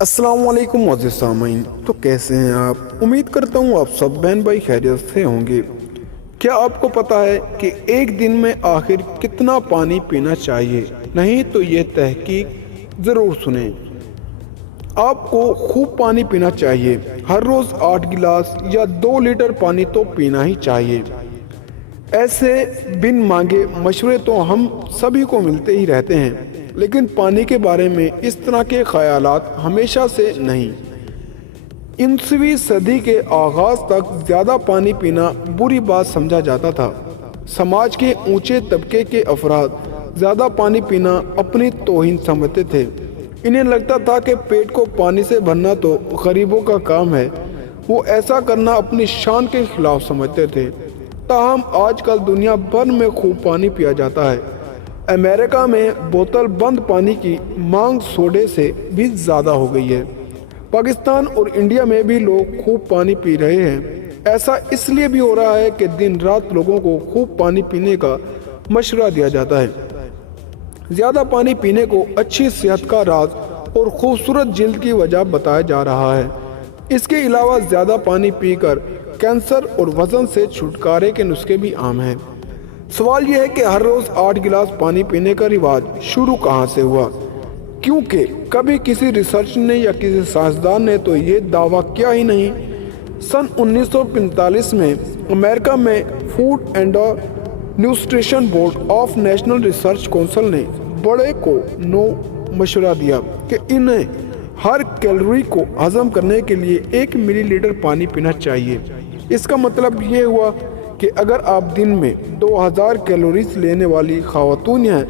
السلام علیکم معزز سامعین، تو کیسے ہیں آپ؟ امید کرتا ہوں آپ سب بہن بھائی خیریت سے ہوں گے۔ کیا آپ کو پتا ہے کہ ایک دن میں آخر کتنا پانی پینا چاہیے؟ نہیں تو یہ تحقیق ضرور سنیں۔ آپ کو خوب پانی پینا چاہیے۔ ہر روز 8 گلاس یا 2 لیٹر پانی تو پینا ہی چاہیے۔ ایسے بن مانگے مشورے تو ہم سبھی کو ملتے ہی رہتے ہیں، لیکن پانی کے بارے میں اس طرح کے خیالات ہمیشہ سے نہیں۔ 19ویں صدی کے آغاز تک زیادہ پانی پینا بری بات سمجھا جاتا تھا۔ سماج کے اونچے طبقے کے افراد زیادہ پانی پینا اپنی توہین سمجھتے تھے۔ انہیں لگتا تھا کہ پیٹ کو پانی سے بھرنا تو غریبوں کا کام ہے، وہ ایسا کرنا اپنی شان کے خلاف سمجھتے تھے۔ تاہم آج کل دنیا بھر میں خوب پانی پیا جاتا ہے۔ امریکہ میں بوتل بند پانی کی مانگ سوڈے سے بھی زیادہ ہو گئی ہے۔ پاکستان اور انڈیا میں بھی لوگ خوب پانی پی رہے ہیں۔ ایسا اس لیے بھی ہو رہا ہے کہ دن رات لوگوں کو خوب پانی پینے کا مشورہ دیا جاتا ہے۔ زیادہ پانی پینے کو اچھی صحت کا راز اور خوبصورت جلد کی وجہ بتایا جا رہا ہے۔ اس کے علاوہ زیادہ پانی پی کر کینسر اور وزن سے چھٹکارے کے نسخے بھی عام ہیں۔ سوال یہ ہے کہ ہر روز 8 گلاس پانی پینے کا رواج شروع کہاں سے ہوا؟ کیونکہ کبھی کسی ریسرچ نے یا کسی سائنسدان نے تو یہ دعویٰ کیا ہی نہیں۔ سن 1945 میں امریکہ میں food and nutrition board of national research council نے بڑے کو مشورہ دیا کہ انہیں ہر کیلوری کو ہضم کرنے کے لیے 1 ملی لیٹر پانی پینا چاہیے۔ اس کا مطلب یہ ہوا کہ اگر آپ دن میں 2000 کیلوریز لینے والی خاتون ہیں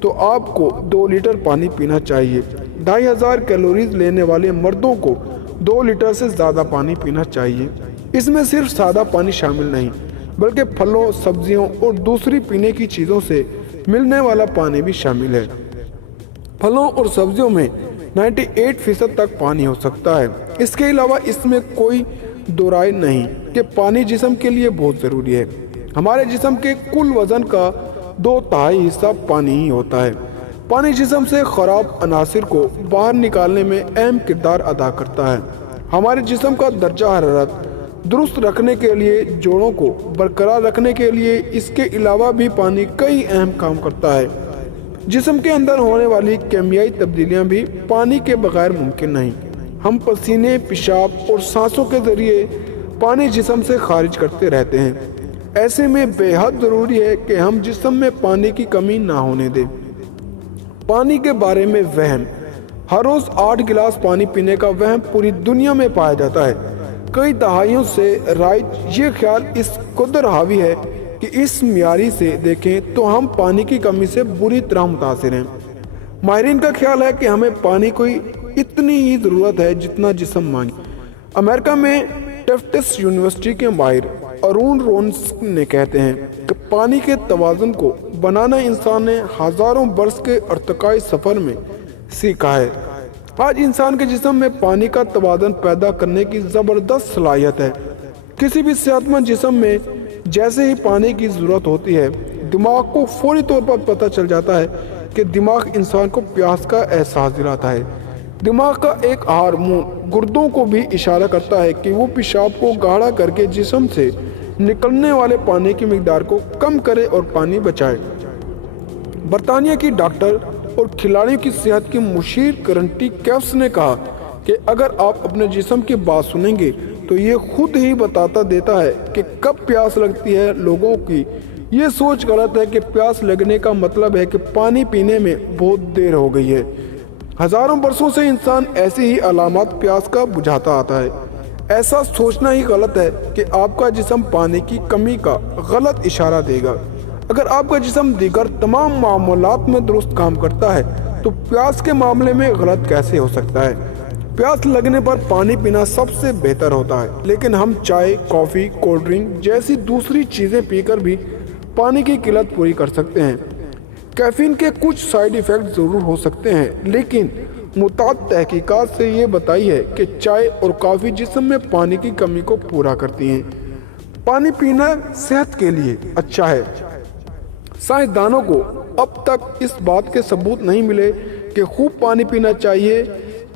تو آپ کو 2 لیٹر پانی پینا چاہیے۔ 2500 کیلوریز لینے والے مردوں کو 2 لیٹر سے زیادہ پانی پینا چاہیے۔ اس میں صرف سادہ پانی شامل نہیں، بلکہ پھلوں، سبزیوں اور دوسری پینے کی چیزوں سے ملنے والا پانی بھی شامل ہے۔ پھلوں اور سبزیوں میں 98% تک پانی ہو سکتا ہے۔ اس کے علاوہ اس میں کوئی دو رائے نہیں کہ پانی جسم کے لیے بہت ضروری ہے۔ ہمارے جسم کے کل وزن کا 2/3 حصہ پانی ہی ہوتا ہے۔ پانی جسم سے خراب عناصر کو باہر نکالنے میں اہم کردار ادا کرتا ہے۔ ہمارے جسم کا درجہ حرارت درست رکھنے کے لیے، جوڑوں کو برقرار رکھنے کے لیے اس کے علاوہ بھی پانی کئی اہم کام کرتا ہے۔ جسم کے اندر ہونے والی کیمیائی تبدیلیاں بھی پانی کے بغیر ممکن نہیں۔ ہم پسینے، پیشاب اور سانسوں کے ذریعے پانی جسم سے خارج کرتے رہتے ہیں۔ ایسے میں بے حد ضروری ہے کہ ہم جسم میں پانی کی کمی نہ ہونے دیں۔ پانی کے بارے میں وہم۔ ہر روز 8 گلاس پانی پینے کا وہم پوری دنیا میں پایا جاتا ہے۔ کئی دہائیوں سے رائج یہ خیال اس قدر حاوی ہے کہ اس معیاری سے دیکھیں تو ہم پانی کی کمی سے بری طرح متاثر ہیں۔ ماہرین کا خیال ہے کہ ہمیں پانی کی اتنی ہی ضرورت ہے جتنا جسم مانگے۔ امریکہ میں ٹفٹس یونیورسٹی کے ماہر ارون رونس نے کہتے ہیں کہ پانی کے توازن کو بنانا انسان نے ہزاروں برس کے ارتقائی سفر میں سیکھا ہے۔ آج انسان کے جسم میں پانی کا توازن پیدا کرنے کی زبردست صلاحیت ہے۔ کسی بھی صحت مند جسم میں جیسے ہی پانی کی ضرورت ہوتی ہے، دماغ کو فوری طور پر پتہ چل جاتا ہے کہ دماغ انسان کو پیاس کا احساس دلاتا ہے۔ دماغ کا ایک ہارمون گردوں کو بھی اشارہ کرتا ہے کہ وہ پیشاب کو گاڑھا کر کے جسم سے نکلنے والے پانی کی مقدار کو کم کرے اور پانی بچائے۔ برطانیہ کی ڈاکٹر اور کھلاڑیوں کی صحت کی مشیر کرنٹی کیفس نے کہا کہ اگر آپ اپنے جسم کی بات سنیں گے تو یہ خود ہی بتاتا دیتا ہے کہ کب پیاس لگتی ہے۔ لوگوں کی یہ سوچ غلط ہے کہ پیاس لگنے کا مطلب ہے کہ پانی پینے میں بہت دیر ہو گئی ہے۔ ہزاروں برسوں سے انسان ایسی ہی علامات پیاس کا بجھاتا آتا ہے۔ ایسا سوچنا ہی غلط ہے کہ آپ کا جسم پانی کی کمی کا غلط اشارہ دے گا۔ اگر آپ کا جسم دیگر تمام معاملات میں درست کام کرتا ہے تو پیاس کے معاملے میں غلط کیسے ہو سکتا ہے؟ پیاس لگنے پر پانی پینا سب سے بہتر ہوتا ہے، لیکن ہم چائے، کافی، کولڈ ڈرنک جیسی دوسری چیزیں پی کر بھی پانی کی قلت پوری کر سکتے ہیں۔ کیفین کے کچھ سائیڈ ایفیکٹ ضرور ہو سکتے ہیں، لیکن متعدد تحقیقات سے یہ بتائی ہے کہ چائے اور کافی جسم میں پانی کی کمی کو پورا کرتی ہیں۔ پانی پینا صحت کے لیے اچھا ہے۔ سائنسدانوں کو اب تک اس بات کے ثبوت نہیں ملے کہ خوب پانی پینا چاہیے